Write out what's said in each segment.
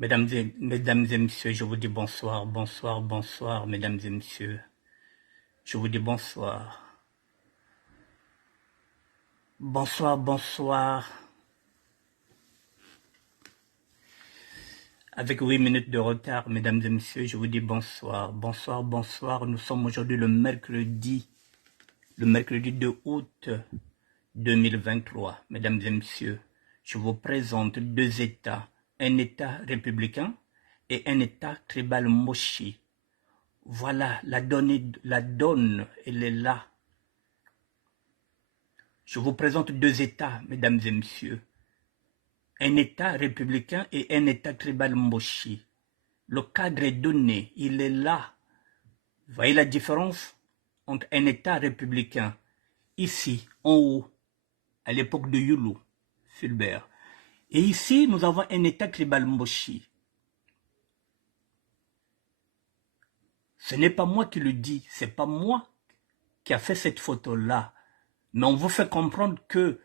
Mesdames et messieurs, je vous dis bonsoir, bonsoir, bonsoir, mesdames et messieurs. Je vous dis bonsoir. Bonsoir, bonsoir. Avec 8 minutes de retard, mesdames et messieurs, je vous dis bonsoir. Bonsoir, bonsoir. Nous sommes aujourd'hui le mercredi 2 août 2023. Mesdames et messieurs, je vous présente deux États. Un État républicain et un État tribal mochi. Voilà, la donne, elle est là. Je vous présente deux États, mesdames et messieurs. Un État républicain et un État tribal mochi. Le cadre est donné, il est là. Vous voyez la différence entre un État républicain, ici, en haut, à l'époque de Yulu, Fulbert. Et ici, nous avons un État tribal mochi. Ce n'est pas moi qui le dis, c'est pas moi qui a fait cette photo-là. Mais on vous fait comprendre que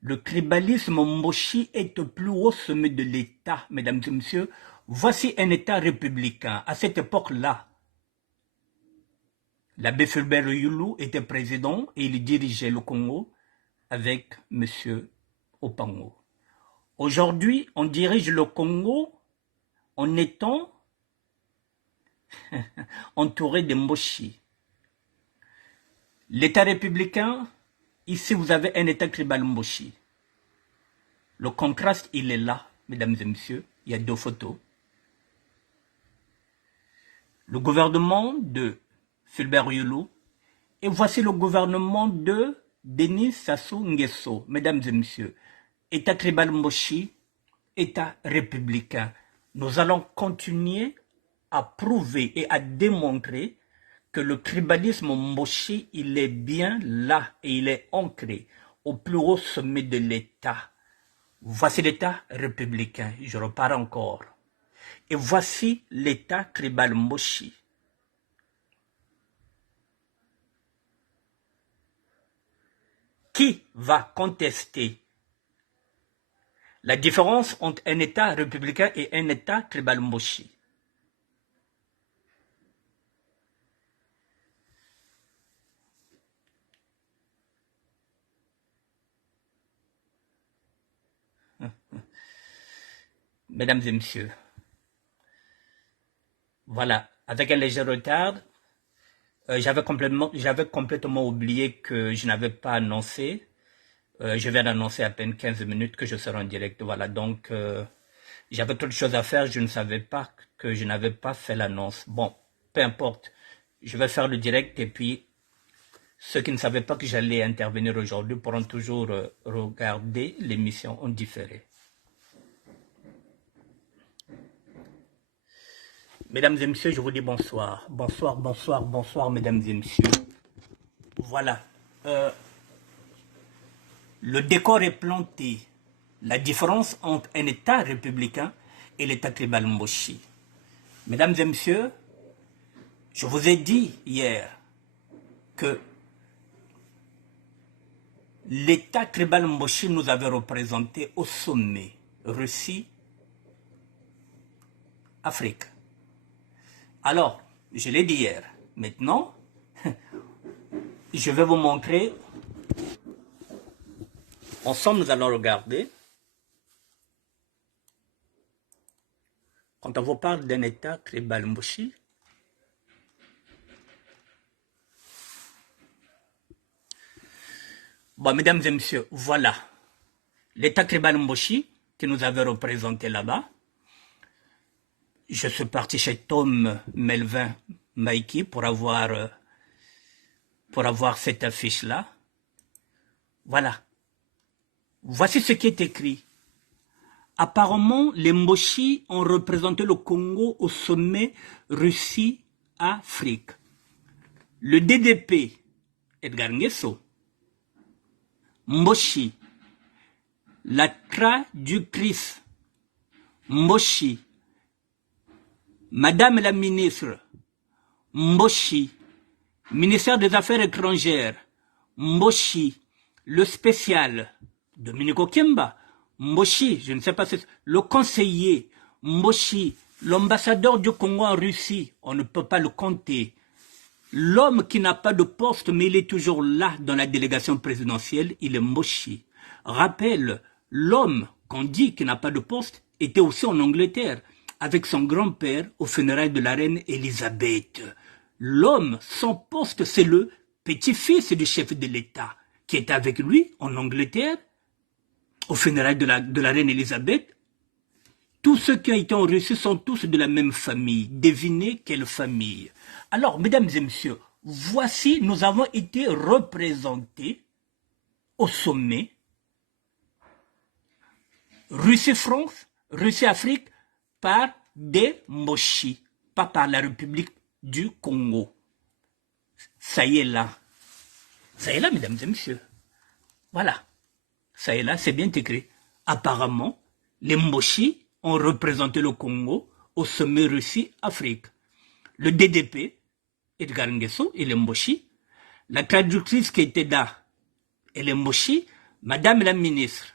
le tribalisme mochi est au plus haut sommet de l'État, mesdames et messieurs. Voici un État républicain. À cette époque-là, l'abbé Fulbert Yulu était président et il dirigeait le Congo avec M. Opango. Aujourd'hui, on dirige le Congo en étant entouré de mochi. L'État républicain, ici vous avez un État tribal mochi. Le contraste, il est là, mesdames et messieurs. Il y a deux photos. Le gouvernement de Fulbert Yulu et voici le gouvernement de Denis Sassou Nguesso, mesdames et messieurs. État tribal mochi, État républicain. Nous allons continuer à prouver et à démontrer que le tribalisme mochi, il est bien là et il est ancré au plus haut sommet de l'État. Voici l'État républicain, je repars encore. Et voici l'État tribal mochi. Qui va contester la différence entre un État républicain et un État tribal mochi? Mesdames et messieurs, voilà, avec un léger retard, j'avais complètement oublié que je n'avais pas annoncé. Je viens d'annoncer à peine 15 minutes que je serai en direct. Voilà, donc j'avais trop de choses à faire. Je ne savais pas que je n'avais pas fait l'annonce. Bon, peu importe. Je vais faire le direct et puis ceux qui ne savaient pas que j'allais intervenir aujourd'hui pourront toujours regarder l'émission en différé. Mesdames et messieurs, je vous dis bonsoir. Bonsoir, bonsoir, bonsoir, mesdames et messieurs. Voilà. Le décor est planté. La différence entre un État républicain et l'État tribal mochi. Mesdames et messieurs, je vous ai dit hier que l'État tribal mochi nous avait représenté au sommet Russie, Afrique. Alors, je l'ai dit hier. Maintenant, je vais vous montrer. Ensemble, nous allons regarder. Quand on vous parle d'un État tribal mochi, bon, mesdames et messieurs, voilà l'État tribal mochi que nous avait représenté là-bas. Je suis parti chez Tom Melvin Maïki pour avoir cette affiche-là. Voilà. Voici ce qui est écrit. Apparemment, les mochis ont représenté le Congo au sommet Russie-Afrique. Le DDP, Edgar Nguesso, mochi, la traductrice, mochi, Madame la ministre, mochi, ministère des Affaires étrangères, mochi, le spécial, Dominique Okemba, mochi, je ne sais pas, le conseiller, Mboshi, l'ambassadeur du Congo en Russie, on ne peut pas le compter. L'homme qui n'a pas de poste, mais il est toujours là dans la délégation présidentielle, il est Mboshi. Rappelle, l'homme qu'on dit qui n'a pas de poste était aussi en Angleterre, avec son grand-père au funérailles de la reine Elisabeth. L'homme, son poste, c'est le petit-fils du chef de l'État, qui est avec lui en Angleterre, au funérailles de la reine Elisabeth. Tous ceux qui ont été en Russie sont tous de la même famille. Devinez quelle famille. Alors, mesdames et messieurs, voici, nous avons été représentés au sommet Russie-France, Russie-Afrique par des Mboshi, pas par la République du Congo. Ça y est là. Ça y est là, mesdames et messieurs. Voilà. Ça y est là, c'est bien écrit. Apparemment, les Mboshi ont représenté le Congo au sommet Russie-Afrique. Le DDP, Edgar Nguesso, il est Mboshi. La traductrice qui était là, elle est Mboshi. Madame la ministre,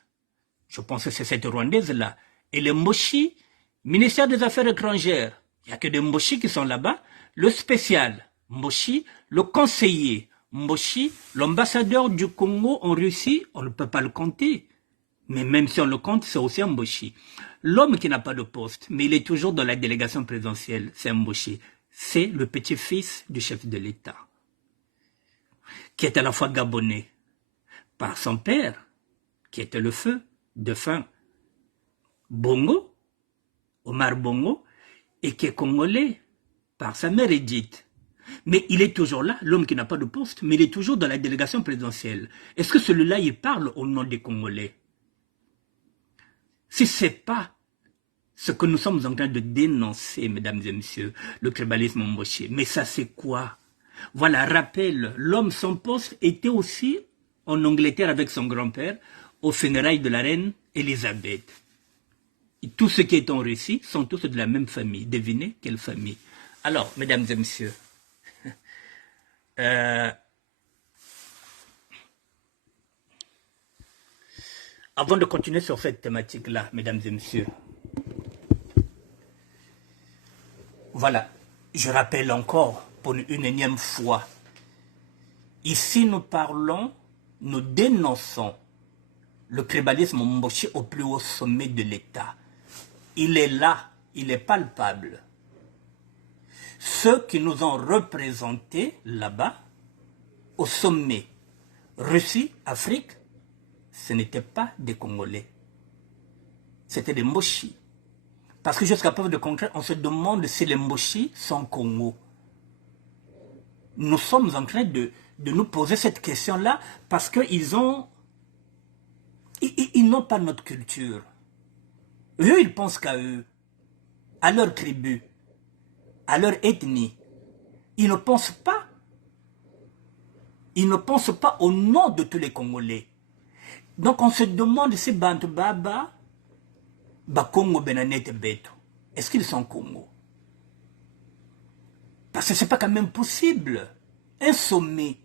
je pense que c'est cette Rwandaise-là, elle est Mboshi. Ministère des Affaires étrangères, il n'y a que des Mboshi qui sont là-bas. Le spécial, Mboshi. Le conseiller, Mboshi. L'ambassadeur du Congo en Russie, on ne peut pas le compter. Mais même si on le compte, c'est aussi un Mboshi. L'homme qui n'a pas de poste, mais il est toujours dans la délégation présidentielle, c'est un Mboshi. C'est le petit-fils du chef de l'État, qui est à la fois gabonais par son père, qui était le feu, défunt Bongo, Omar Bongo, et qui est congolais par sa mère Edith. Mais il est toujours là, l'homme qui n'a pas de poste, mais il est toujours dans la délégation présidentielle. Est-ce que celui-là, il parle au nom des Congolais? Si ce n'est pas ce que nous sommes en train de dénoncer, mesdames et messieurs, le tribalisme Mboshi, mais ça c'est quoi? Voilà, rappel, l'homme sans poste était aussi en Angleterre avec son grand-père aux funérailles de la reine Elisabeth. Et tous ceux qui étaient en Russie sont tous de la même famille. Devinez quelle famille? Alors, mesdames et messieurs, avant de continuer sur cette thématique-là, mesdames et messieurs, voilà, je rappelle encore pour une énième fois, ici nous parlons, nous dénonçons le tribalisme Mboshi au plus haut sommet de l'État. Il est là, il est palpable. Ceux qui nous ont représentés là-bas, au sommet, Russie, Afrique, ce n'étaient pas des Congolais. C'était des Mboshi. Parce que jusqu'à preuve de contraire, on se demande si les Mboshi sont Congo. Nous sommes en train de nous poser cette question-là parce qu'ils ont... Ils n'ont pas notre culture. Eux, ils pensent qu'à eux, à leur tribu, à leur ethnie. Ils ne pensent pas. Ils ne pensent pas au nom de tous les Congolais. Donc on se demande si Bantu Baba, Congo Benanete Beto, est-ce qu'ils sont Congo? Parce que ce n'est pas quand même possible. Un sommet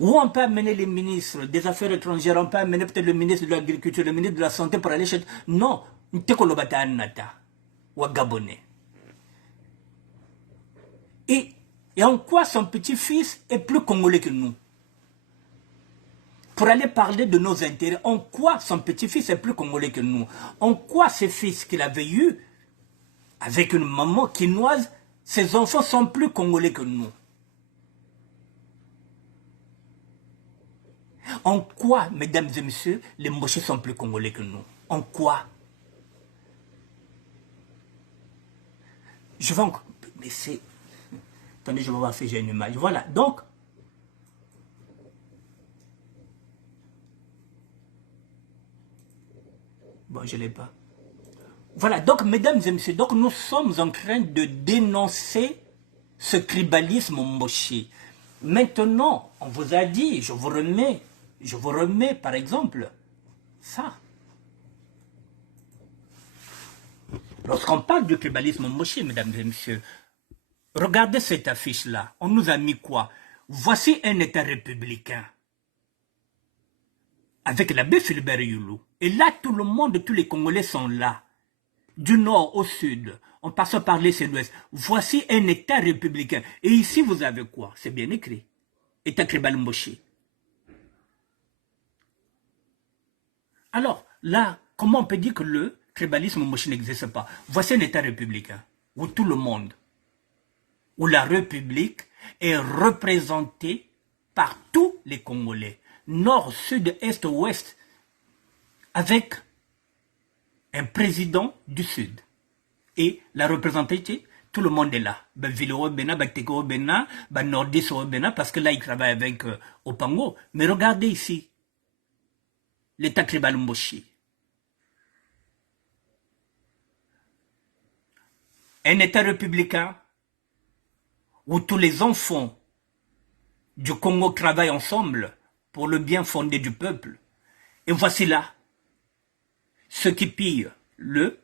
où on peut amener les ministres des Affaires étrangères, on peut amener peut-être le ministre de l'Agriculture, le ministre de la Santé pour aller chez... Non, Ntekolobata Nata, ou Gabonais. Et en quoi son petit-fils est plus congolais que nous? Pour aller parler de nos intérêts, en quoi son petit-fils est plus congolais que nous? En quoi ses fils qu'il avait eu avec une maman quinoise, ses enfants sont plus congolais que nous? En quoi, mesdames et messieurs, les Mboshi sont plus congolais que nous? En quoi? Je vais encore... Mais c'est... Attendez, je vais voir si j'ai une image. Voilà, donc... Bon, je ne l'ai pas. Voilà, donc, mesdames et messieurs, donc nous sommes en train de dénoncer ce tribalisme Mboshi. Maintenant, on vous a dit, je vous remets par exemple ça. Lorsqu'on parle du tribalisme Mboshi, mesdames et messieurs, regardez cette affiche-là. On nous a mis quoi? Voici un État républicain. Avec l'abbé Philibert Yulu. Et là, tout le monde, tous les Congolais sont là. du nord au sud, en passant par l'est et l'ouest. Voici un État républicain. Et ici, vous avez quoi? C'est bien écrit. État Tribal Mboshi. Alors, là, comment on peut dire que le tribalisme Mboshi n'existe pas? Voici un État républicain, où tout le monde, où la République est représentée par tous les Congolais, nord, sud, est, ouest, avec un président du sud. Et la représentation, tout le monde est là. Ben Vilo Bena, ben Teko Bena, ben Nordis Bena, parce que là, il travaille avec Opango. Mais regardez ici, l'État tribal Mboshi. Un État républicain où tous les enfants du Congo travaillent ensemble pour le bien fondé du peuple. Et voici là, ceux qui pillent le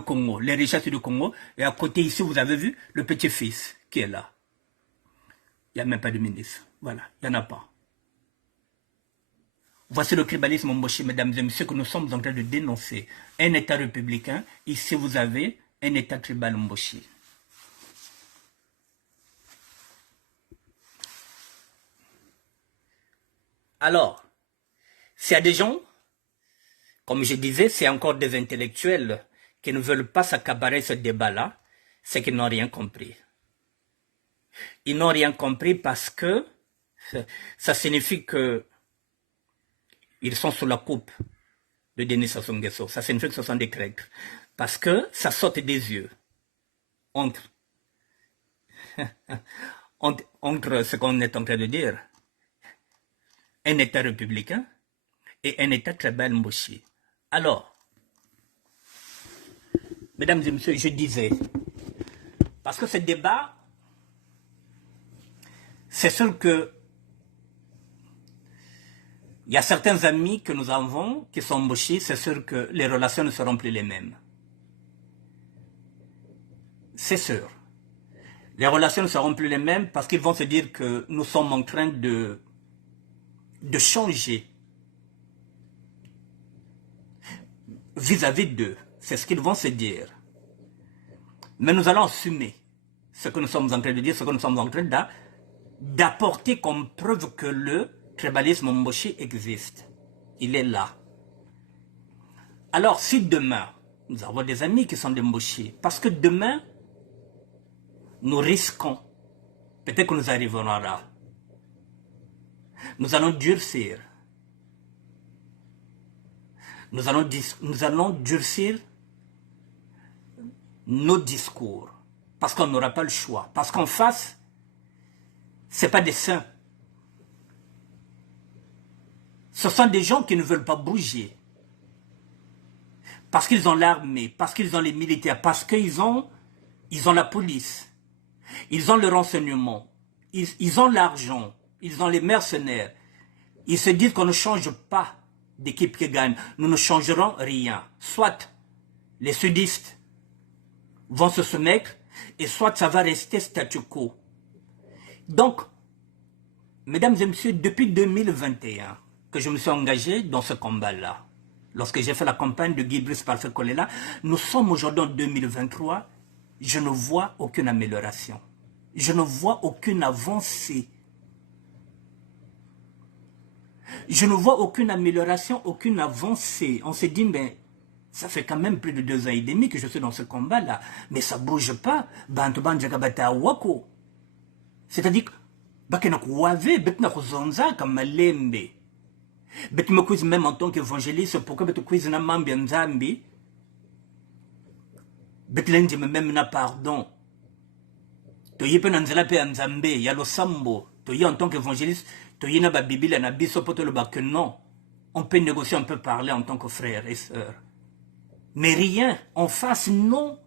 Congo, les richesses du Congo. Et à côté ici, vous avez vu le petit-fils qui est là. Il n'y a même pas de ministre. Voilà, il n'y en a pas. Voici le tribalisme Mboshi, mesdames et messieurs, que nous sommes en train de dénoncer. Un État républicain, ici vous avez un État tribal Mboshi. Alors, s'il y a des gens, comme je disais, c'est encore des intellectuels qui ne veulent pas s'accaparer ce débat-là, c'est qu'ils n'ont rien compris. Ils n'ont rien compris parce que ça signifie que ils sont sous la coupe de Denis Sassou Nguesso. Ça signifie que ce sont des traîtres. Parce que ça saute des yeux entre ce qu'on est en train de dire. Un État républicain et un État tribal Mboshi. Alors, mesdames et messieurs, je disais, parce que ce débat, c'est sûr que il y a certains amis que nous avons qui sont Mboshi, c'est sûr que les relations ne seront plus les mêmes. C'est sûr. Les relations ne seront plus les mêmes parce qu'ils vont se dire que nous sommes en train de changer vis-à-vis d'eux. C'est ce qu'ils vont se dire. Mais nous allons assumer ce que nous sommes en train de dire, ce que nous sommes en train d'apporter comme preuve que le tribalisme Mboshi existe. Il est là. Alors, si demain, nous avons des amis qui sont des Mboshi, parce que demain, nous risquons, peut-être que nous arriverons là, nous allons durcir. Nous allons durcir nos discours. Parce qu'on n'aura pas le choix. Parce qu'en face, ce n'est pas des saints. Ce sont des gens qui ne veulent pas bouger. Parce qu'ils ont l'armée, parce qu'ils ont les militaires, parce qu'ils ont la police. Ils ont le renseignement. Ils ont l'argent. Ils ont les mercenaires. Ils se disent qu'on ne change pas d'équipe qui gagne. Nous ne changerons rien. Soit les sudistes vont se soumettre, et soit ça va rester statu quo. Donc, mesdames et messieurs, depuis 2021, que je me suis engagé dans ce combat-là, lorsque j'ai fait la campagne de Guy Brice Parfait Kolela, nous sommes aujourd'hui en 2023, je ne vois aucune amélioration. Je ne vois aucune avancée. Je ne vois aucune amélioration, aucune avancée. On s'est dit, mais ça fait quand même plus de 2 ans et demi que je suis dans ce combat-là. Mais ça ne bouge pas. C'est-à-dire que même en tant qu'évangéliste, pourquoi même na pardon. Il y a le sambo. En tant qu'évangéliste, il y a la Bible, que non. On peut négocier, on peut parler en tant que frères et sœurs. Mais rien en face, non.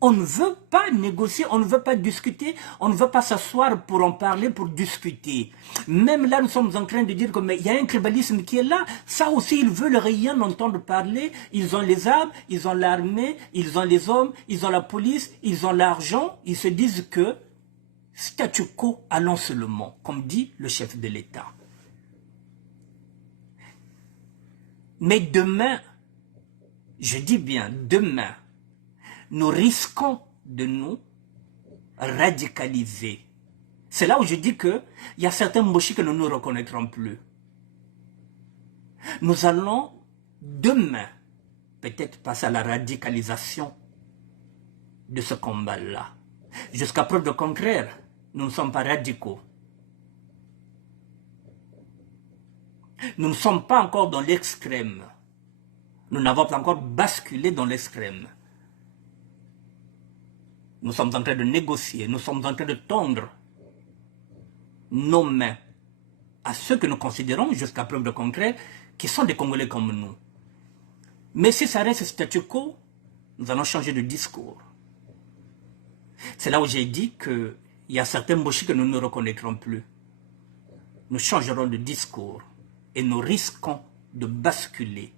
On ne veut pas négocier, on ne veut pas discuter, on ne veut pas s'asseoir pour en parler, pour discuter. Même là, nous sommes en train de dire qu'il y a un tribalisme qui est là. Ça aussi, ils veulent rien entendre parler. Ils ont les armes, ils ont l'armée, ils ont les hommes, ils ont la police, ils ont l'argent. Ils se disent que statu quo, allons seulement, comme dit le chef de l'État. Mais demain, je dis bien demain, nous risquons de nous radicaliser. C'est là où je dis qu'il y a certains Mboshi que nous ne nous reconnaîtrons plus. Nous allons demain peut-être passer à la radicalisation de ce combat-là. Jusqu'à preuve de contraire, nous ne sommes pas radicaux. Nous ne sommes pas encore dans l'extrême. Nous n'avons pas encore basculé dans l'extrême. Nous sommes en train de négocier, nous sommes en train de tendre nos mains à ceux que nous considérons, jusqu'à preuve de contraire, qui sont des Congolais comme nous. Mais si ça reste statu quo, nous allons changer de discours. C'est là où j'ai dit qu'il y a certains Mboshi que nous ne reconnaîtrons plus. Nous changerons de discours et nous risquons de basculer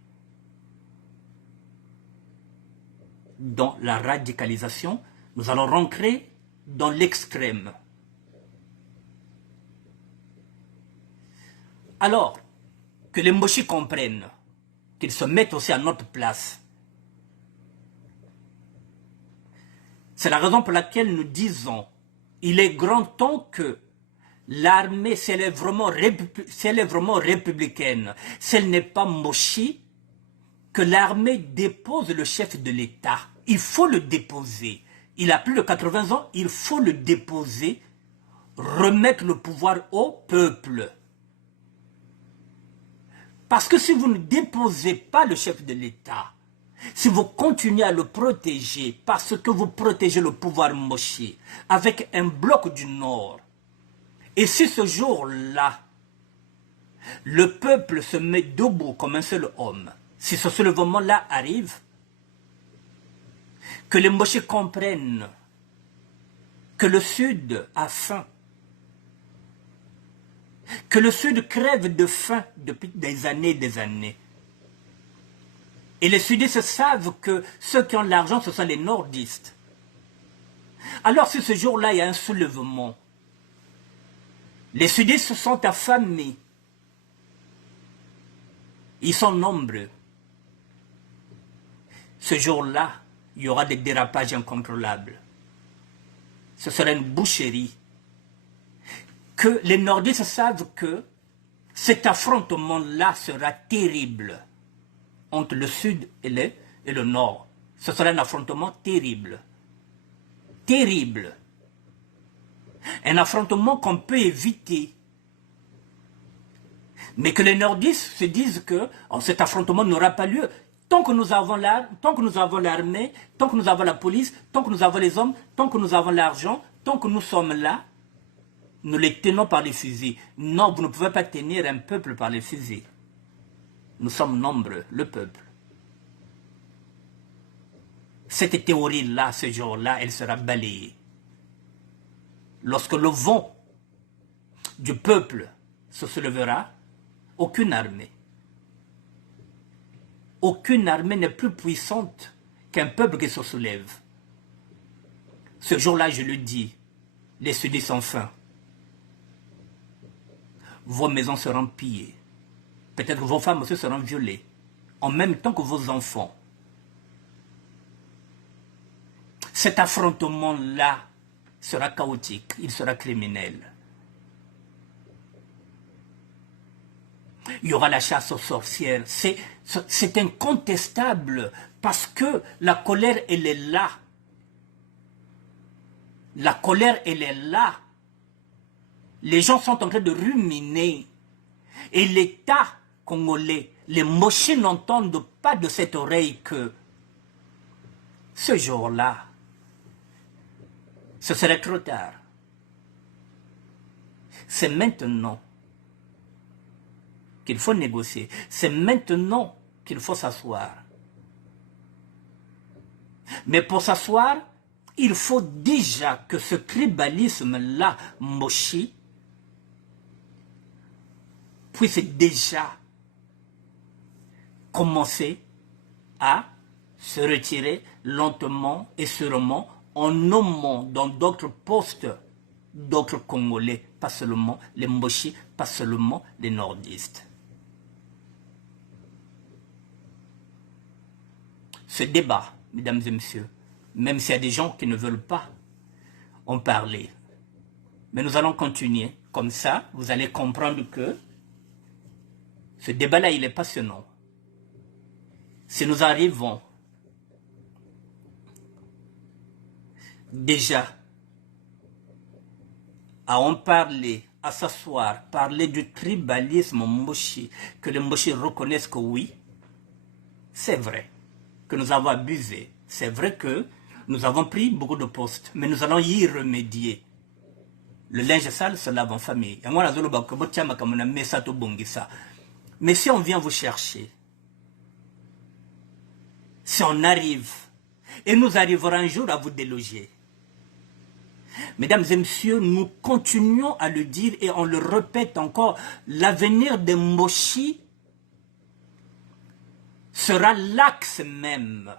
dans la radicalisation. Nous allons rentrer dans l'extrême. Alors, que les Mboshi comprennent, qu'ils se mettent aussi à notre place. C'est la raison pour laquelle nous disons, il est grand temps que l'armée, si elle est vraiment républicaine, si elle n'est pas Mboshi, que l'armée dépose le chef de l'État. Il faut le déposer. Il a plus de 80 ans, il faut le déposer, remettre le pouvoir au peuple. Parce que si vous ne déposez pas le chef de l'État, si vous continuez à le protéger parce que vous protégez le pouvoir Mboshi avec un bloc du Nord, et si ce jour-là, le peuple se met debout comme un seul homme, si ce soulèvement-là arrive, que les Mboshi comprennent que le Sud a faim, que le Sud crève de faim depuis des années. Et les Sudistes savent que ceux qui ont l'argent, ce sont les Nordistes. Alors si ce jour-là, il y a un soulèvement, les Sudistes sont affamés. Ils sont nombreux. Ce jour-là, il y aura des dérapages incontrôlables. Ce sera une boucherie. Que les Nordistes savent que cet affrontement-là sera terrible entre le Sud et le Nord. Ce sera un affrontement terrible. Terrible. Un affrontement qu'on peut éviter. Mais que les Nordistes se disent que cet affrontement n'aura pas lieu. Tant que nous avons l'armée, tant que nous avons la police, tant que nous avons les hommes, tant que nous avons l'argent, tant que nous sommes là, nous les tenons par les fusils. Non, vous ne pouvez pas tenir un peuple par les fusils. Nous sommes nombreux, le peuple. Cette théorie-là, ce jour-là, elle sera balayée. Lorsque le vent du peuple se soulèvera, aucune armée n'est plus puissante qu'un peuple qui se soulève. Ce jour-là, je le dis, les Sudistes ont faim. Vos maisons seront pillées. Peut-être que vos femmes aussi seront violées, en même temps que vos enfants. Cet affrontement-là sera chaotique, il sera criminel. Il y aura la chasse aux sorcières. C'est incontestable parce que la colère, elle est là. La colère, elle est là. Les gens sont en train de ruminer. Et l'État congolais, les Mboshi n'entendent pas de cette oreille que ce jour-là, ce serait trop tard. C'est maintenant qu'il faut négocier. C'est maintenant qu'il faut s'asseoir. Mais pour s'asseoir, il faut déjà que ce tribalisme-là, Mboshi, puisse déjà commencer à se retirer lentement et sûrement en nommant dans d'autres postes d'autres Congolais, pas seulement les Mboshi, pas seulement les Nordistes. ce débat, mesdames et messieurs, même s'il y a des gens qui ne veulent pas en parler. Mais nous allons continuer. Comme ça, vous allez comprendre que ce débat-là, il est passionnant. Si nous arrivons déjà à en parler, à s'asseoir, parler du tribalisme Mboshi, que les Mboshi reconnaissent que oui, c'est vrai que nous avons abusé, c'est vrai que nous avons pris beaucoup de postes, mais nous allons y remédier. Le linge sale se lave en famille. Mais si on vient vous chercher, si on arrive, et nous arriverons un jour à vous déloger, mesdames et messieurs, nous continuons à le dire et on le répète encore, l'avenir de Mboshi sera l'axe même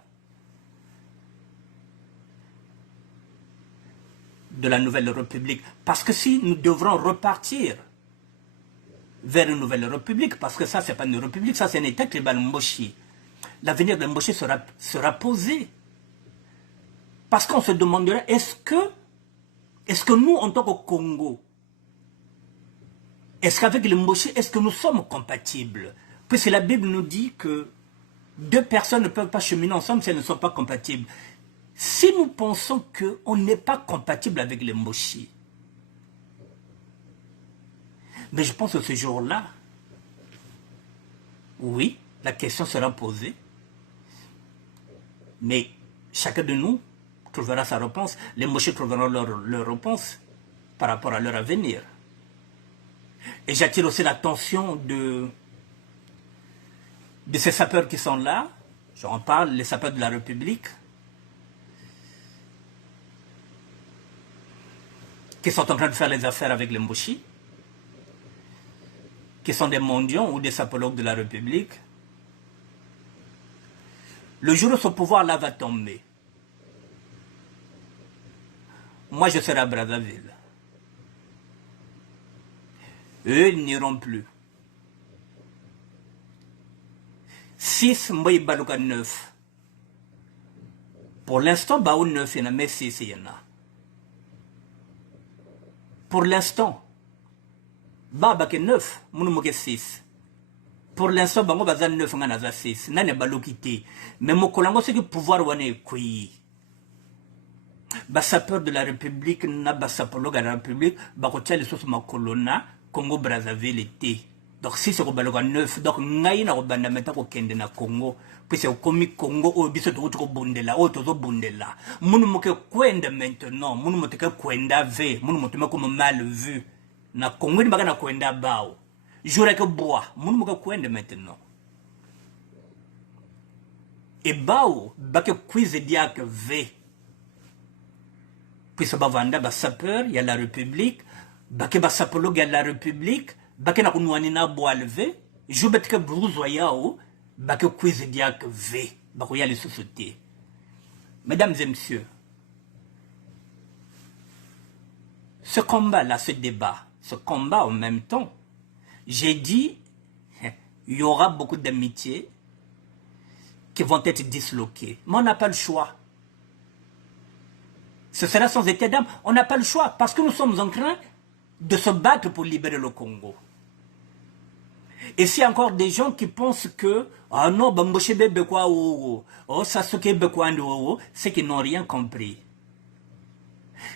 de la Nouvelle République. Parce que si nous devrons repartir vers une Nouvelle République, parce que ça, c'est pas une République, ça, c'est un État tribal Mboshi, l'avenir de Mboshi sera posé. Parce qu'on se demandera, est-ce que nous, en tant que Congo, est-ce qu'avec le Mboshi, est-ce que nous sommes compatibles? Puisque la Bible nous dit que deux personnes ne peuvent pas cheminer ensemble si elles ne sont pas compatibles. Si nous pensons qu'on n'est pas compatible avec les Mboshi, mais je pense que ce jour-là, oui, la question sera posée, mais chacun de nous trouvera sa réponse, les Mboshi trouveront leur réponse par rapport à leur avenir. Et j'attire aussi l'attention de ces sapeurs qui sont là, j'en parle, les sapeurs de la République, qui sont en train de faire les affaires avec les Mboshi, qui sont des mendiants ou des sapologues de la République. Le jour où ce pouvoir-là va tomber, moi je serai à Brazzaville. Eux, ils n'iront plus. 6 Mboyi Baluka 9. Pour l'instant, Baou 9, il y en a, mais 6, il y en a. Pour l'instant, Babake 9, Mounoumoke 6. Pour l'instant, Bango Bazan 9, on a 6. Nane Balokité. Mais mon colango, c'est que pouvoir wane kui. Bassapeur de la République, na bassapologue de la République, Bakotia les sources Makolona, Congo Brazzaville était. Donc si c'est au Baloga 9, donc Naï na Robanda Meta au Kende na Congo, puis c'est au Comic Congo, au Bissot de Bundela, au Tozo Bundela. Mounoumoke Kwenda maintenant, Mounoumoke Kwenda V, Mounoumoke comme mal vu. Na Congo ni bagana Kwenda Bao. J'aurais que bois, Mounoumoke Kwenda maintenant. Et Bao, Bake Quiz Diak V. Puis ça va vendre, bah sapeur, il y a la République, Bake Bassapologue, il y a la République. Bake na kunwanina boalve, joubetke brouzoyao, bake quiz diak v, bakoya les sociétés. Mesdames et messieurs, ce combat-là, ce débat, ce combat en même temps, j'ai dit, il y aura beaucoup d'amitiés qui vont être disloquées. Mais on n'a pas le choix. Ce sera sans état d'âme. On n'a pas le choix parce que nous sommes en train de se battre pour libérer le Congo. Et s'il y a encore des gens qui pensent que ah non, Bamboche Bekwa oh Sasuke Bekwa c'est qu'ils n'ont rien compris.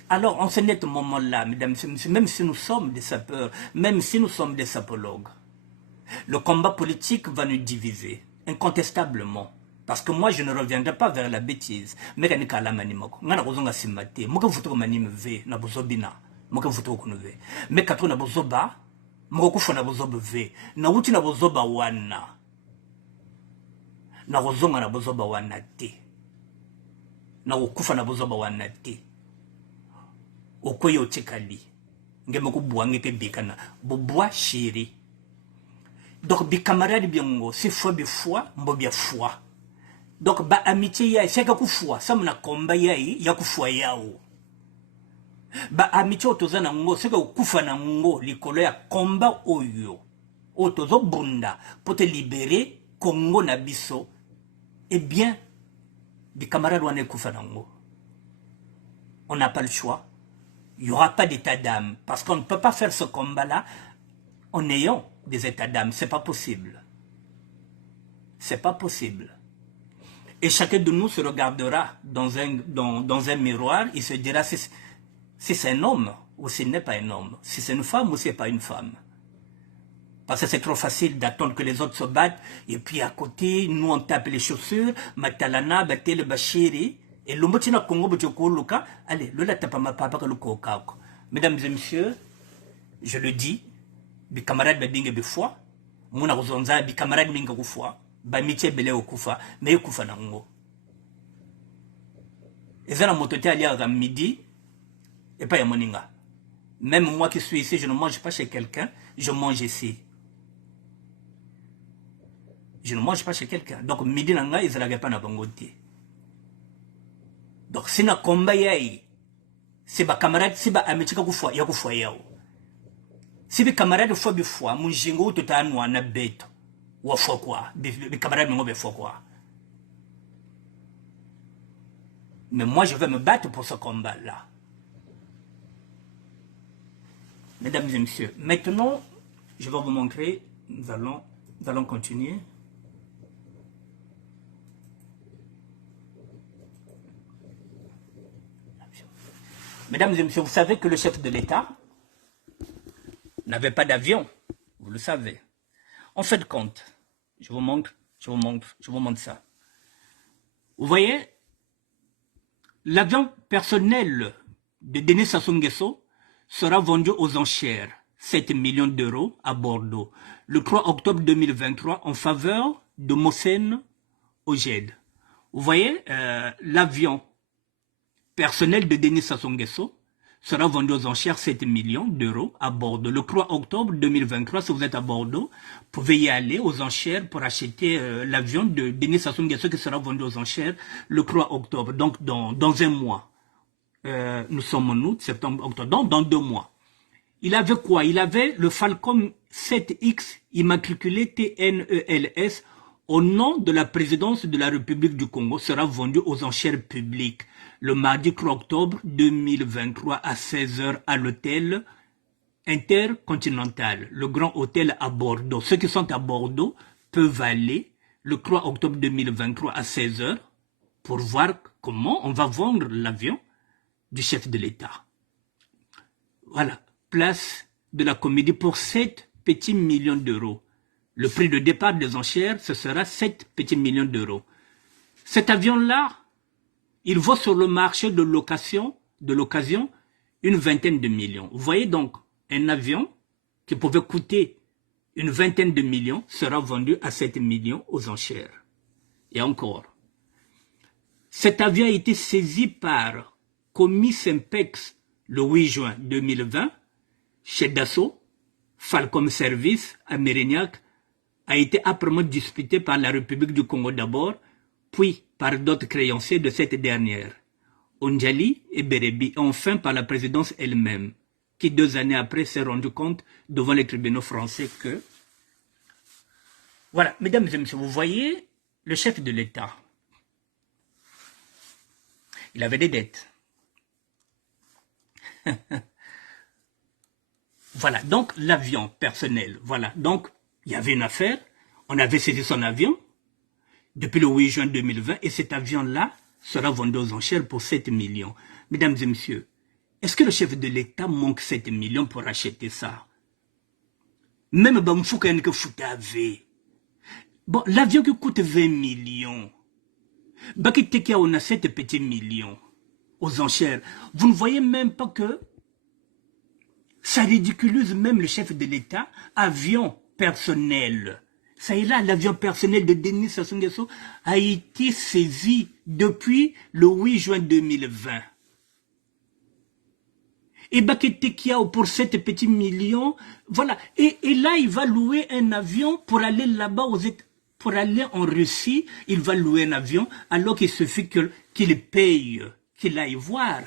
Alors, en ce net moment-là, mesdames et messieurs, même si nous sommes des sapeurs, même si nous sommes des sapologues, le combat politique va nous diviser, incontestablement. Parce que moi, je ne reviendrai pas vers la bêtise. Mais quand on a manimoko, on a besoin de s'immater. Moi, je veux manime ve, na bozobina. Moi, je veux qu'on ve. Mais quand on a bozoba, moi, je veux na bozoba ve. Na uti na bozoba wana. Na rozonga na bozoba wana te. Na ukufa na bozoba wana te. Okoye otekali. Ngeme kubwa ngeke bikana. Bobwa chéri. Donc, bi camarade bien c'est foi bi foi, mbo bien foi. Donc, ba amitié ya, c'est que kufua, ça m'a combat ya kufua yao. Ba amitié otoza na ngo, c'est que kufa na ngo, likolo ya combat oyo. Otozo bunda, pour te libérer, Congo na biso. Eh bien, des camarades wana ekufa nango. On n'a pas le choix. Il n'y aura pas d'état d'âme. Parce qu'on ne peut pas faire ce combat-là en ayant des états d'âme. C'est pas possible. C'est pas possible. Et chacun de nous se regardera dans un miroir, il se dira si c'est un homme ou s'il n'est pas un homme, si c'est une femme ou si c'est pas une femme. Parce que c'est trop facile d'attendre que les autres se battent, et puis à côté, nous on tape les chaussures, matalana, batele bachiri, et le motina Congo botoko luka, allez, le la tapa ma papa luko kako. Mesdames et messieurs, je le dis, mes camarades babinge befwa, muna rozonza, mes camarades minga kufwa, ba mitie bele okufa, mais okufa nango. Et ça, la mototé alliée à midi, et pas à moninga. Même moi qui suis ici, je ne mange pas chez quelqu'un, je mange ici. Je ne mange pas chez quelqu'un. Donc, midi nanga, ils n'avaient pas na bangoté. Donc, si na combat yai, si ba camarade, si ba amitika kufwa, ya kufwa yao. Si bi camarade fwa bifwa, munjingo tutanu wana beto. Wa fwa kwa, bi camarade mingo be fwa kwa. Mais moi, je vais me battre pour ce combat-là. Mesdames et messieurs, maintenant, je vais vous montrer, nous allons continuer. Mesdames et messieurs, vous savez que le chef de l'État n'avait pas d'avion, vous le savez. En fait compte, je vous montre ça. Vous voyez, l'avion personnel de Denis Sassou Nguesso sera vendu aux enchères, 7 millions d'euros à Bordeaux, le 3 octobre 2023 en faveur de Mohsen Ojed. Vous voyez, l'avion personnel de Denis Sassou Nguesso sera vendu aux enchères 7 millions d'euros à Bordeaux. Le 3 octobre 2023, si vous êtes à Bordeaux, vous pouvez y aller aux enchères pour acheter l'avion de Denis Sassou Nguesso qui sera vendu aux enchères le 3 octobre, donc dans un mois. Nous sommes en août, septembre, octobre, donc dans 2 mois. Il avait quoi? Il avait le Falcon 7X immatriculé TNELS au nom de la présidence de la République du Congo, sera vendu aux enchères publiques le mardi 3 octobre 2023 à 16h à l'hôtel Intercontinental, le grand hôtel à Bordeaux. Ceux qui sont à Bordeaux peuvent aller le 3 octobre 2023 à 16h pour voir comment on va vendre l'avion du chef de l'État. Voilà, place de la Comédie pour 7 petits millions d'euros. Le prix de départ des enchères, ce sera 7 petits millions d'euros. Cet avion-là, il vaut sur le marché de l'occasion une vingtaine de millions. Vous voyez donc, un avion qui pouvait coûter une vingtaine de millions sera vendu à 7 millions aux enchères. Et encore, cet avion a été saisi par Comis Sempex le 8 juin 2020 chez Dassault, Falcom Service à Mérignac, a été âprement disputé par la République du Congo d'abord, puis par d'autres créanciers de cette dernière, Onjali et Berebi, et enfin par la présidence elle-même, qui 2 années après s'est rendu compte devant les tribunaux français que... Voilà, mesdames et messieurs, vous voyez, le chef de l'État, il avait des dettes. Voilà, donc l'avion personnel, voilà, donc il y avait une affaire, on avait saisi son avion depuis le 8 juin 2020 et cet avion-là sera vendu aux enchères pour 7 millions. Mesdames et messieurs, est-ce que le chef de l'État manque 7 millions pour acheter ça? Même Bamfouka que Foutave. Bon, l'avion qui coûte 20 millions, Bakitekia on a 7 petits millions aux enchères. Vous ne voyez même pas que ça ridiculise même le chef de l'État, avion personnel. Ça est là, l'avion personnel de Denis Sassou Nguesso a été saisi depuis le 8 juin 2020. Et Baketekiao pour 7 petits millions, voilà. Et là, il va louer un avion pour aller là-bas pour aller en Russie. Il va louer un avion alors qu'il suffit qu'il paye, qu'il aille voir.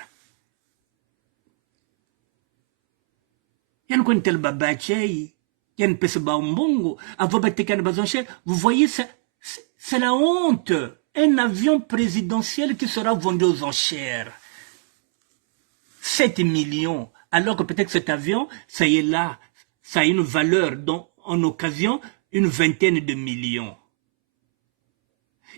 Vous voyez, c'est la honte. un avion présidentiel qui sera vendu aux enchères. 7 millions. Alors que peut-être cet avion, ça y est là, ça a une valeur, donc en occasion, une vingtaine de millions.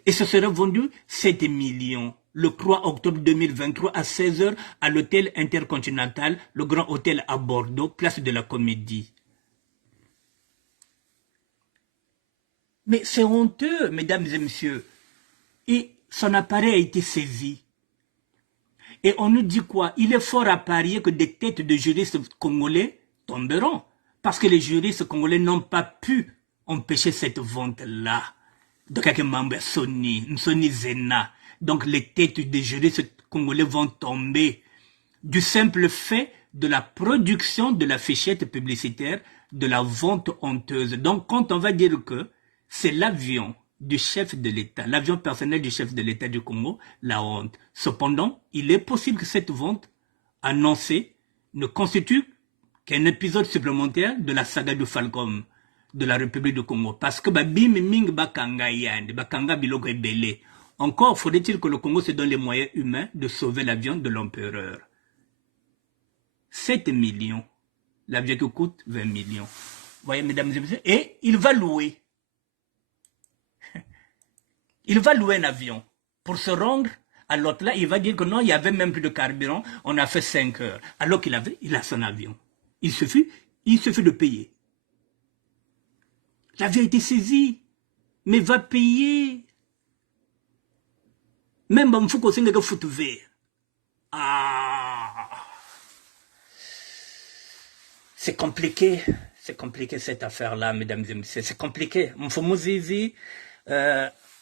Et ce sera vendu 7 millions. Le 3 octobre 2023 à 16 h à l'hôtel Intercontinental, le Grand Hôtel à Bordeaux, place de la Comédie. Mais c'est honteux, mesdames et messieurs. Et son appareil a été saisi. Et on nous dit quoi? Il est fort à parier que des têtes de juristes congolais tomberont. Parce que les juristes congolais n'ont pas pu empêcher cette vente-là. Donc, avec membre Sony Zena. Donc, les têtes des juristes congolais vont tomber du simple fait de la production de la fichette publicitaire, de la vente honteuse. Donc, quand on va dire que c'est l'avion du chef de l'État, l'avion personnel du chef de l'État du Congo, la honte. Cependant, il est possible que cette vente annoncée ne constitue qu'un épisode supplémentaire de la saga du Falcom de la République du Congo. Parce que bim ming bakanga yande, bakanga biloko ebele. Encore faudrait-il que le Congo se donne les moyens humains de sauver l'avion de l'empereur. 7 millions. L'avion qui coûte 20 millions. Vous voyez, mesdames et messieurs, et il va louer. Il va louer un avion pour se rendre à l'autre là. Il va dire que non, il n'y avait même plus de carburant. On a fait 5 heures. Alors qu'il a son avion. Il suffit de payer. L'avion a été saisi. Mais va payer. Même Bamfouko Sengaka fout vert. Ah. C'est compliqué. C'est compliqué cette affaire-là, mesdames et messieurs. C'est compliqué. Mfumuzizi.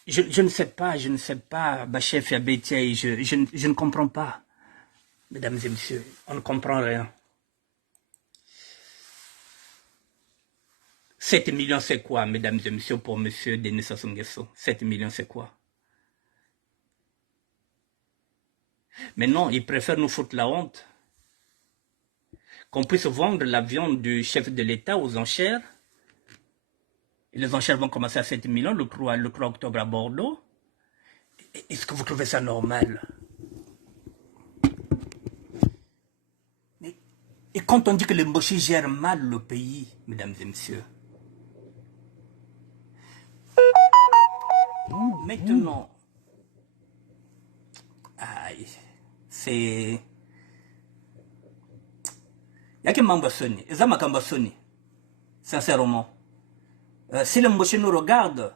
Je ne sais pas, Bachef Yabetiaï, je ne comprends pas. Mesdames et messieurs, on ne comprend rien. 7 millions, c'est quoi, mesdames et messieurs, pour monsieur Denis Sassou Nguesso? 7 millions, c'est quoi? Mais non, ils préfèrent nous foutre la honte. Qu'on puisse vendre l'avion du chef de l'État aux enchères. Et les enchères vont commencer à 7 millions le 3 octobre à Bordeaux. Est-ce que vous trouvez ça normal? Et quand on dit que les Mboshi gèrent mal le pays, mesdames et messieurs, maintenant, c'est... Il y a que Mambasoni, et ça Makambasoni, sincèrement. Si les Mboshi nous regardent,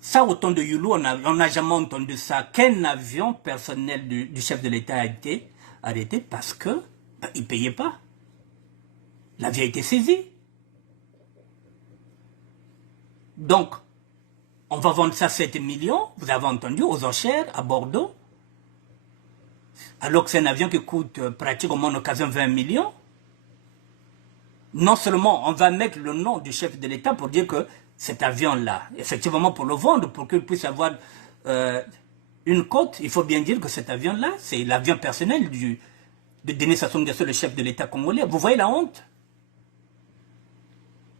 ça, au temps de Youlou, on n'a jamais entendu ça. Qu'un avion personnel du chef de l'État a été arrêté parce que il ne payait pas. L'avion a été saisi. Donc, on va vendre ça 7 millions, vous avez entendu, aux enchères à Bordeaux. Alors que c'est un avion qui coûte pratiquement en occasion 20 millions. Non seulement on va mettre le nom du chef de l'État pour dire que cet avion-là, effectivement pour le vendre, pour qu'il puisse avoir une cote, il faut bien dire que cet avion-là, c'est l'avion personnel de Denis Sassou Nguesso, le chef de l'État congolais. Vous voyez la honte?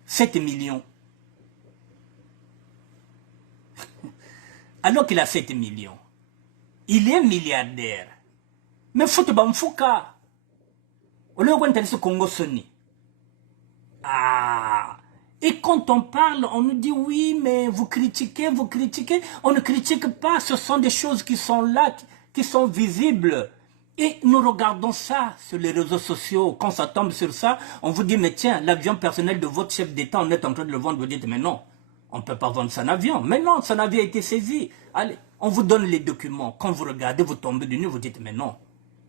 7 millions. Alors qu'il a 7 millions, il est milliardaire. Mais faut te Mfouka. Au lieu de Congo Sony. Ah. Et quand on parle, on nous dit oui, mais vous critiquez. On ne critique pas, ce sont des choses qui sont là, qui sont visibles. Et nous regardons ça sur les réseaux sociaux. Quand ça tombe sur ça, on vous dit, mais tiens, l'avion personnel de votre chef d'État, on est en train de le vendre. Vous dites, mais non, on ne peut pas vendre son avion. Mais non, son avion a été saisi. Allez, on vous donne les documents. Quand vous regardez, vous tombez du nez, vous dites, mais non,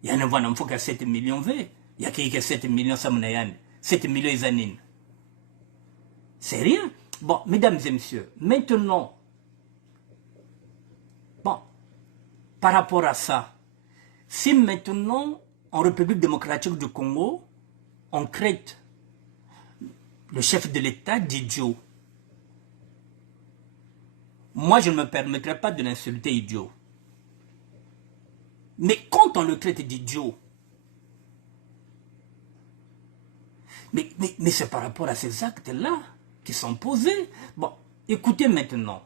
il y a un avion qui a 7 millions V. Il y a qui a 7 millions Samunayan, 7 millions Izanine. C'est rien. Bon, mesdames et messieurs, maintenant, bon, par rapport à ça, si maintenant, en République démocratique du Congo, on traite le chef de l'État d'idiot, moi je ne me permettrai pas de l'insulter idiot. Mais quand on le traite d'idiot, mais c'est par rapport à ces actes-là qui sont posés. Bon, écoutez maintenant,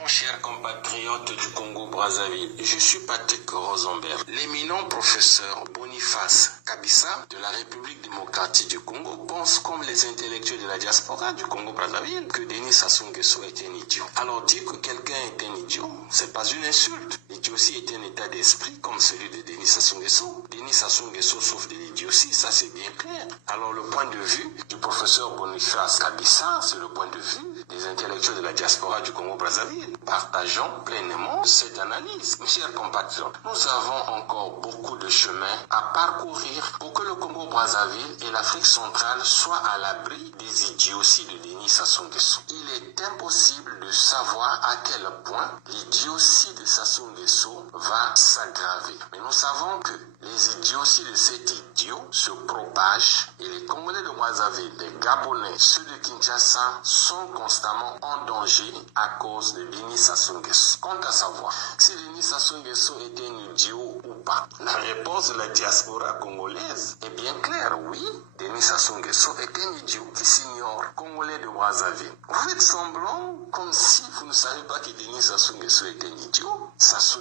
Mon cher compatriote du Congo-Brazzaville, je suis Patrick Rosenberg. L'éminent professeur Boniface Kabissa de la République démocratique du Congo pense, comme les intellectuels de la diaspora du Congo-Brazzaville, que Denis Sassou Nguesso est un idiot. Alors dire que quelqu'un est un idiot, c'est pas une insulte. L'idiotie est un état d'esprit comme celui de Denis Sassou Nguesso. Denis Sassou Nguesso souffre de l'idiotie, ça c'est bien clair. Alors le point de vue du professeur Boniface Kabissa, c'est le point de vue des intellectuels de la diaspora du Congo-Brazzaville. Partageons pleinement cette analyse. Mes chers compatriotes, nous avons encore beaucoup de chemin à parcourir pour que le Congo-Brazzaville et l'Afrique centrale soient à l'abri des idioties de Denis Sassou Nguesso. Il est impossible de savoir à quel point l'idiotie de Sassou Nguesso va s'aggraver. Mais nous savons que les idioties de cet idiot se propagent et les Congolais de Brazzaville, les Gabonais, ceux de Kinshasa sont constamment en danger à cause de Denis Sassou Nguesso. Quant à savoir si Denis Sassou Nguesso est un idiot ou pas, la réponse de la diaspora congolaise est bien claire. Oui, Denis Sassou Nguesso est un idiot qui s'ignore. Congolais de Brazzaville, vous faites semblant comme si vous ne savez pas que Denis Sassou Nguesso est un idiot.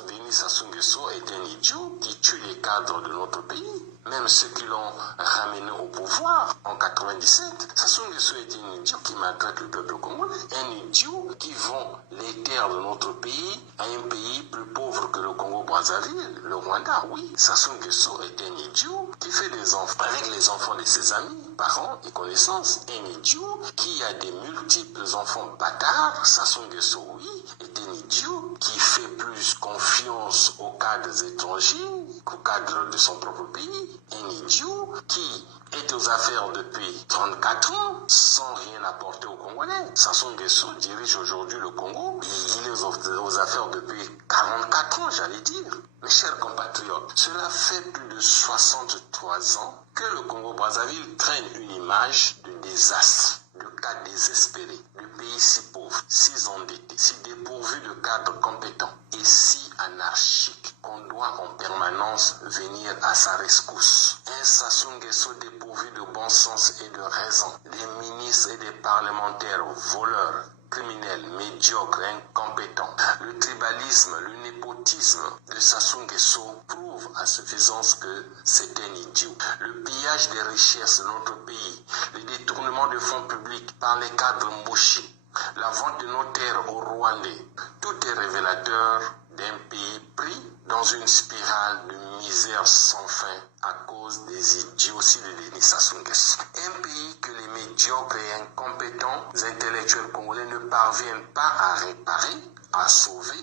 Denis Sassou Nguesso est un idiot qui tue les cadres de notre pays. Même ceux qui l'ont ramené au pouvoir en 97, Sassou Nguesso est un idiot qui maltraite le peuple congolais. Un idiot qui vend les terres de notre pays à un pays plus pauvre que le Congo-Brazzaville, le Rwanda. Oui, Sassou Nguesso est un idiot qui fait des enfants avec les enfants de ses amis, parents et connaissances. Un idiot qui a des multiples enfants bâtards. Sassou Nguesso, oui, est un idiot qui fait plus confiance aux cadres étrangers qu'aux cadres de son propre pays. Un idiot qui est aux affaires depuis 34 ans sans rien apporter aux Congolais. Sassou Nguesso dirige aujourd'hui le Congo et il est aux affaires depuis 44 ans, j'allais dire. Mes chers compatriotes, cela fait plus de 63 ans que le Congo-Brazzaville traîne une image de désastre, de cas désespérés, de pays si pauvre, si endetté, si dépourvu de cadres compétents et si anarchique qu'on doit en permanence venir à sa rescousse. Un Sassou Nguesso dépourvu de bon sens et de raison, des ministres et des parlementaires voleurs, criminels, médiocres, incompétents. Le tribalisme, le népotisme de Sassou Nguesso prouve à suffisance que c'est un idiot. Le pillage des richesses de notre pays, le détournement de fonds publics par les cadres Mboshi, la vente de nos terres aux Rwandais, tout est révélateur d'un pays pris dans une spirale de misère sans fin à cause des idioties de Denis Sassou Nguesso. Un pays que les médiocres et incompétents intellectuels congolais ne parviennent pas à réparer, à sauver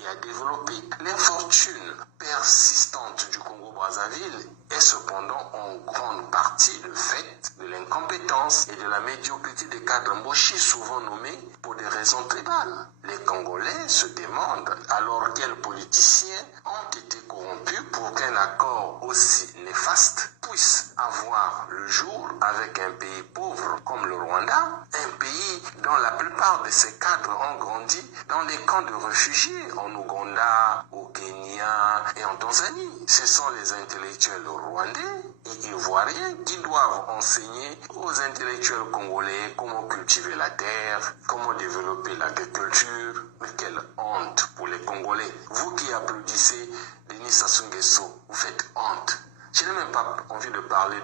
et à développer. L'infortune persistante du Congo-Brazzaville est cependant en grande partie le fait de l'incompétence et de la médiocrité des cadres Mboshi souvent nommés pour des raisons tribales. Les Congolais se demandent alors quels politiciens ont été corrompus pour qu'un accord aussi néfaste puisse avoir le jour avec un pays pauvre comme le Rwanda, un pays dont la plupart de ses cadres ont grandi dans les camps de réfugiés en Ouganda, au Kenya et en Tanzanie. Ce sont les intellectuels rwandais et ivoiriens qui doivent enseigner aux intellectuels congolais comment cultiver la terre, comment développer l'agriculture. Mais quelle honte pour les Congolais. Vous qui applaudissez Denis Sassou Nguesso, vous faites honte. Je n'ai même pas envie de parler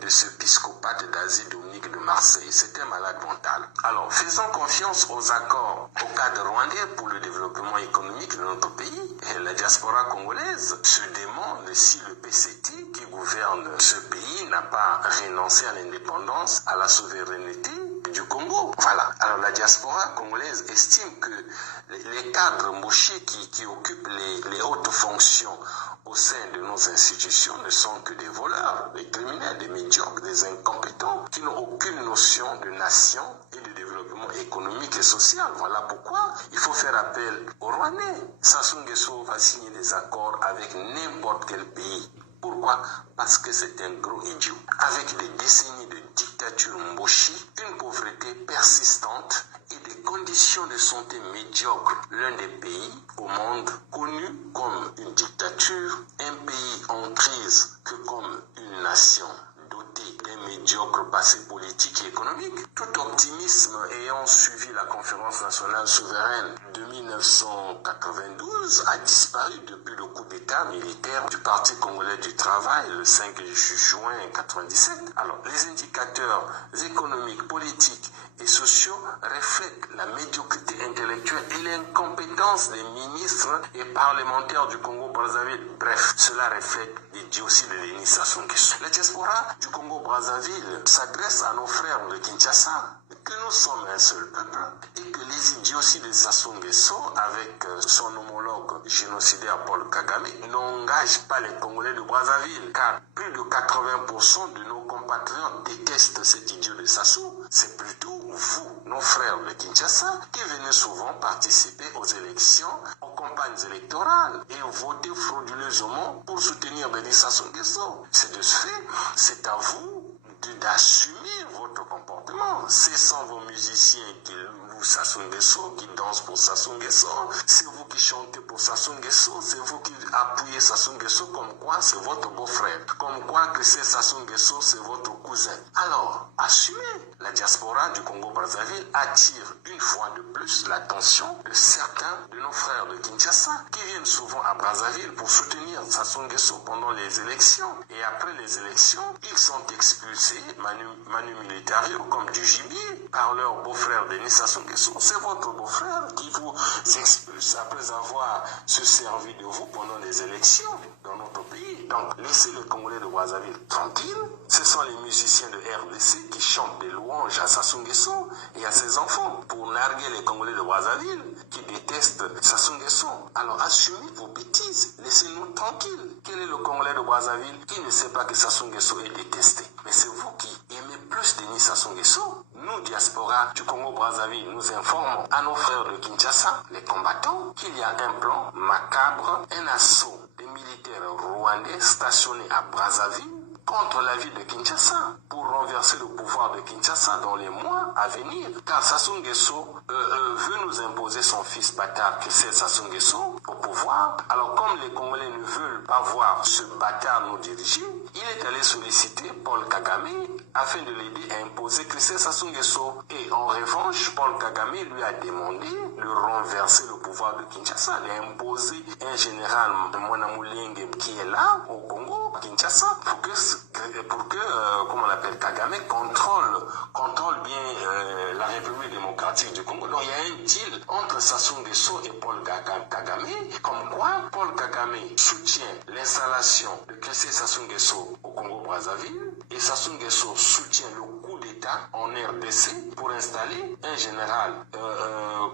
de ce psychopathe d'Asie Dominique de Marseille. C'est un malade mental. Alors, faisons confiance aux accords au cadre rwandais pour le développement économique de notre pays. Et la diaspora congolaise se demande si le PCT qui gouverne ce pays n'a pas renoncé à l'indépendance, à la souveraineté du Congo. Voilà. Alors la diaspora congolaise estime que les cadres Mboshi qui occupent les hautes fonctions au sein de nos institutions ne sont que des voleurs, des criminels, des médiocres, des incompétents qui n'ont aucune notion de nation et de développement économique et social. Voilà pourquoi il faut faire appel aux Rwandais. Sassou Nguesso va signer des accords avec n'importe quel pays. Pourquoi? Parce que c'est un gros idiot. Avec des décennies de dictature Mboshi, une pauvreté persistante et des conditions de santé médiocres, l'un des pays au monde connu comme une dictature, un pays en crise que comme une nation dotée côté d'un médiocre passé politique et économique. Tout optimisme ayant suivi la conférence nationale souveraine de 1992 a disparu depuis le coup d'état militaire du Parti congolais du travail le 5 juin 1997. Alors, les indicateurs économiques, politiques et sociaux reflètent la médiocrité intellectuelle et l'incompétence des ministres et parlementaires du Congo-Brazzaville. Bref, cela reflète l'idiotie de Denis Sassou Nguesso. La diaspora du Congo-Brazzaville s'adresse à nos frères de Kinshasa que nous sommes un seul peuple et que les idioties de Sassou Nguesso avec son homologue génocidaire Paul Kagame n'engagent pas les Congolais de Brazzaville, car plus de 80% de nos compatriotes détestent cet idiot de Sassou. C'est plutôt vous, nos frères de Kinshasa, qui venez souvent participer aux élections, aux campagnes électorales et voter frauduleusement pour soutenir Denis Sassou Nguesso. C'est de ce fait, c'est à vous d'assumer votre comportement. C'est sans vos musiciens qui louent Sassou Nguesso, qui dansent pour Sassou Nguesso. C'est vous qui chantez pour Sassou Nguesso. C'est vous qui appuyez Sassou Nguesso comme quoi c'est votre beau-frère. Comme quoi que c'est Sassou Nguesso, c'est votre cousin. Alors, assumez. La diaspora du Congo-Brazzaville attire une fois de plus l'attention de certains de nos frères de Kinshasa qui viennent souvent à Brazzaville pour soutenir Sassou Nguesso pendant les élections. Et après les élections, ils sont expulsés manu militario comme du gibier par leur beau-frère Denis Sassou Nguesso. C'est votre beau-frère qui vous expulse après avoir se servi de vous pendant les élections dans notre pays. Donc, laissez les Congolais de Brazzaville tranquilles. Ce sont les musiciens de RDC qui chantent des louanges à Sassou Nguesso et à ses enfants pour narguer les Congolais de Brazzaville qui détestent Sassou Nguesso. Alors, assumez vos bêtises. Laissez-nous tranquilles. Quel est le Congolais de Brazzaville qui ne sait pas que Sassou Nguesso est détesté? Mais c'est vous qui aimez plus Denis Sassou Nguesso. Nous, diaspora du Congo-Brazzaville, nous informons à nos frères de Kinshasa, les combattants, qu'il y a un plan macabre, un assaut des militaires rwandais stationnés à Brazzaville contre la ville de Kinshasa pour renverser le pouvoir de Kinshasa dans les mois à venir. Car Sassou Nguesso veut nous imposer son fils bâtard que c'est Sassou Nguesso au pouvoir. Alors comme les Congolais ne veulent pas voir ce bâtard nous diriger, il est allé solliciter Paul Kagame afin de l'aider à imposer que c'est Sassou Nguesso. Et en revanche, Paul Kagame lui a demandé de renverser le pouvoir de Kinshasa, d'imposer un général Mwana Mulenge qui est là au Congo, à Kinshasa, pour que comment on appelle, Kagame contrôle bien la République démocratique du Congo. Donc il y a un deal entre Sassou Nguesso et Paul Kagame, comme quoi Paul Kagame soutient l'installation de Christophe Sassou Nguesso au Congo-Brazzaville et Sassou Nguesso soutient le coup d'État en RDC pour installer un général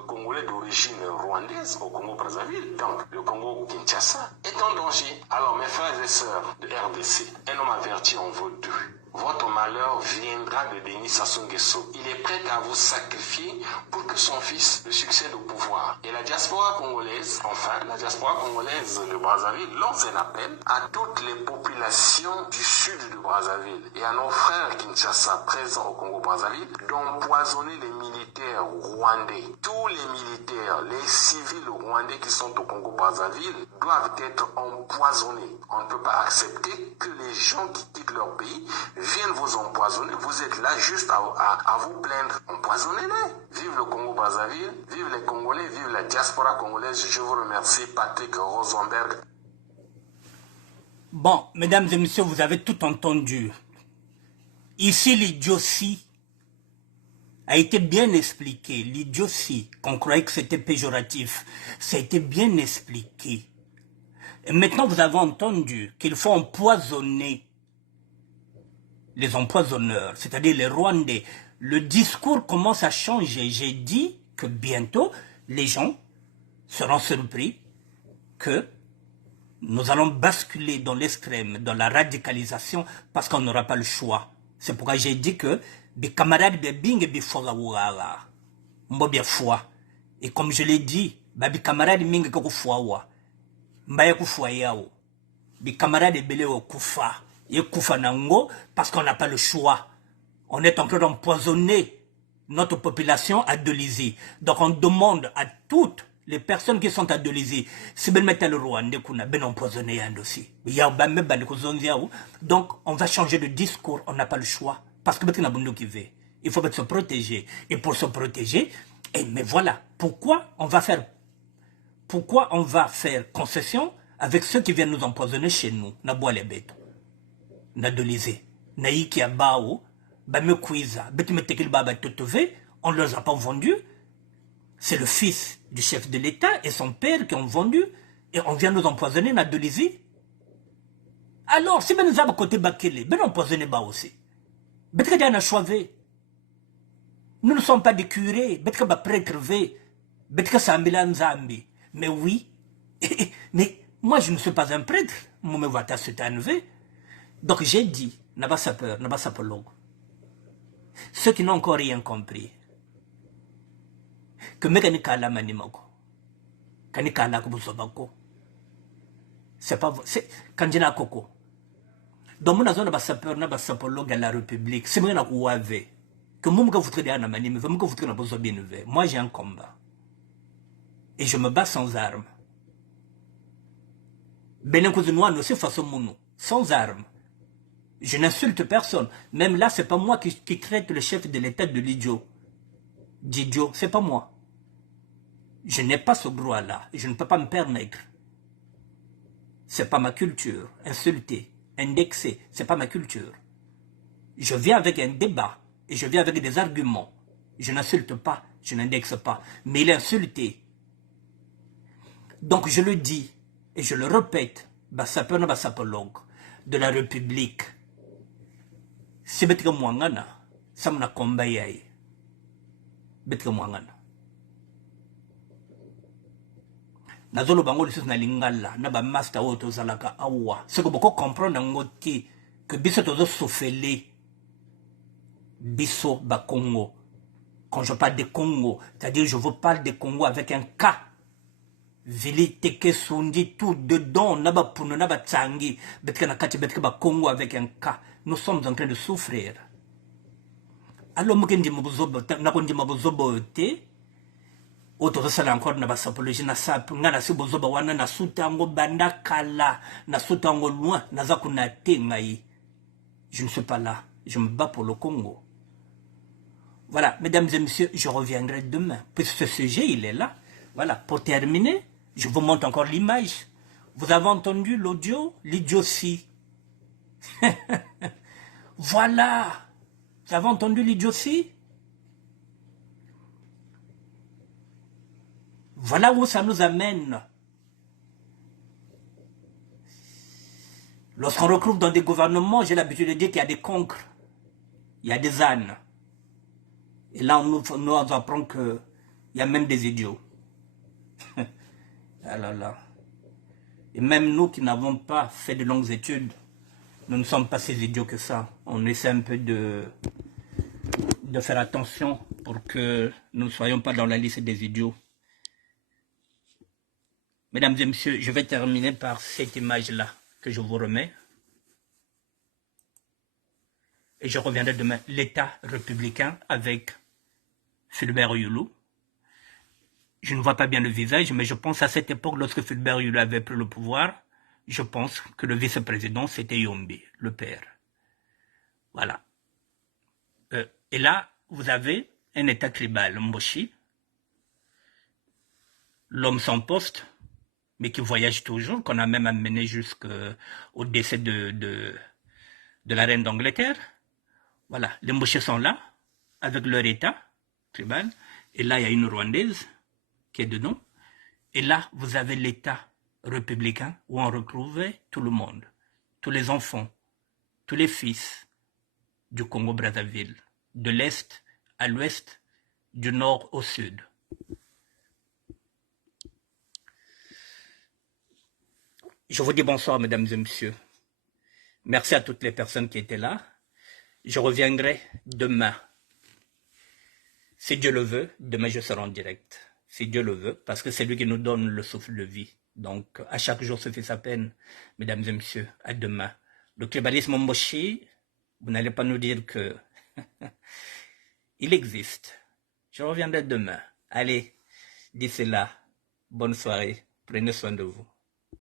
congolais d'origine rwandaise au Congo-Brazzaville. Donc le Congo-Kinshasa est en danger. Alors mes frères et sœurs de RDC, un homme averti en vaut deux. Votre malheur viendra de Denis Sassou Nguesso. Il est prêt à vous sacrifier pour que son fils le succède au pouvoir. Et la diaspora congolaise, enfin, la diaspora congolaise de Brazzaville lance un appel à toutes les populations du sud de Brazzaville et à nos frères Kinshasa présents au Congo-Brazzaville d'empoisonner les militaires rwandais. Tous les militaires, les civils rwandais qui sont au Congo-Brazzaville doivent être empoisonnés. On ne peut pas accepter que les gens qui quittent leur pays viennent vous empoisonner. Vous êtes là juste à vous plaindre. Empoisonnez-les. Vive le Congo-Brazzaville, vive les Congolais, vive la diaspora congolaise. Je vous remercie, Patrick Rosenberg. Bon, mesdames et messieurs, vous avez tout entendu. Ici, l'idiotie a été bien expliqué. L'idiotie, qu'on croyait que c'était péjoratif, ça a été bien expliqué. Et maintenant, vous avez entendu qu'il faut empoisonner les empoisonneurs, c'est-à-dire les Rwandais. Le discours commence à changer. J'ai dit que bientôt, les gens seront surpris que nous allons basculer dans l'extrême, dans la radicalisation, parce qu'on n'aura pas le choix. C'est pourquoi j'ai dit que des camarades de Bing et Bifoga Wouala, Mbobia Foua. Et comme je l'ai dit, des camarades Ming Koufouawa, Mbaya Koufouayao, des camarades de Beleo Koufa, et Koufa Nango, parce qu'on n'a pas le choix. On est en train d'empoisonner notre population à Dolisie. Donc on demande à toutes les personnes qui sont à Dolisie, c'est ben mettre le Rwanda qu'on a ben empoisonné un aussi. Donc, on va changer de discours, on n'a pas le choix. Parce que il faut se protéger. Et pour se protéger, mais voilà, pourquoi on va faire concession avec ceux qui viennent nous empoisonner chez nous, na bois les bêtes, na Dolisie, na iki à Bao, ba me kuiza, bet me tekil baba totové, on ne les a pas vendus. C'est le fils du chef de l'État et son père qui ont vendu et on vient nous empoisonner na Dolisie. Alors, si ben nous avons côté Bakele, ben empoisonné ba aussi. Bet que a choisi. Nous ne sommes pas des curés, bet que ba prêtre ve, bet que Sambila Nzambi. Mais oui, mais moi je ne suis pas un prêtre, moi me vata c'est un ve. Donc j'ai dit, n'a pas sa peur, n'a pas sa peur. Ceux qui n'ont encore rien compris, que mécanique à la manimako, kanika la kubusobako, c'est pas c'est kanjina koko. Dans mon zone ba sapeur na ba sapologue à la République, c'est moi na kuave que moi me voudrais dire na manime, me voudrais na bozo bien ve. Moi j'ai un combat et je me bats sans armes. Benen kouzinoa no c'est façon mono, sans armes. Je n'insulte personne. Même là, c'est pas moi qui traite le chef de l'État de l'idiot. D'idiot, c'est pas moi. Je n'ai pas ce droit-là. Je ne peux pas me permettre. C'est pas ma culture. Insulter, indexer, c'est pas ma culture. Je viens avec un débat et je viens avec des arguments. Je n'insulte pas, je n'indexe pas. Mais il est insulté. Donc je le dis et je le répète, Bassapeur Bassapologue de la République. C'est betka mwangana, samna komba yai. Betka mwangana. Nazolo bango lisus na lingala, na ba master auto zalaka awa. Ce que beaucoup comprendre ngoti, que biso tozo souffler. Biso ba Congo. Quand je parle de Congo, c'est-à-dire je vous parle de Congo avec un K. Vili teke sondi tout dedans, naba puno naba tsangi, betka na kati betka ba Congo avec un K. Nous sommes en train de souffrir. Alors, je mabozobo te, auto sala encore na basapologie na sap, ngana si bozoba wana na sutango banda kala, na sutango loin, na zakuna te ngai. Je ne suis pas là, je me bats pour le Congo. Voilà, mesdames et messieurs, je reviendrai demain, puisque ce sujet, il est là. Voilà, pour terminer, je vous montre encore l'image. Vous avez entendu l'audio, l'idiotie. Voilà. Vous avez entendu l'idiotie? Voilà où ça nous amène. Lorsqu'on retrouve dans des gouvernements, j'ai l'habitude de dire qu'il y a des conques, il y a des ânes. Et là, nous apprend qu'il y a même des idiots. Ah là là. Et même nous qui n'avons pas fait de longues études, nous ne sommes pas si idiots que ça. On essaie un peu de faire attention pour que nous ne soyons pas dans la liste des idiots. Mesdames et messieurs, je vais terminer par cette image-là que je vous remets. Et je reviendrai demain. L'État républicain avec Fulbert Youlou. Je ne vois pas bien le visage, mais je pense à cette époque, lorsque Fulbert Youlou avait pris le pouvoir, je pense que le vice-président, c'était Yombi, le père. Voilà. Et là, vous avez un État tribal, Mboshi, l'homme sans poste, mais qui voyage toujours, qu'on a même amené jusqu'au décès de la reine d'Angleterre. Voilà, les Mboshi sont là, avec leur État tribal, et là, il y a une Rwandaise qui est dedans, et là, vous avez l'État républicain où on retrouvait tout le monde, tous les enfants, tous les fils du Congo-Brazzaville, de l'Est à l'Ouest, du Nord au Sud. Je vous dis bonsoir, mesdames et messieurs. Merci à toutes les personnes qui étaient là. Je reviendrai demain. Si Dieu le veut, demain je serai en direct. Si Dieu le veut, parce que c'est lui qui nous donne le souffle de vie. Donc, à chaque jour se fait sa peine, mesdames et messieurs. À demain. Le tribalisme Mboshi, vous n'allez pas nous dire que il existe. Je reviendrai demain. Allez, d'ici là, Bonne soirée. Prenez soin de vous.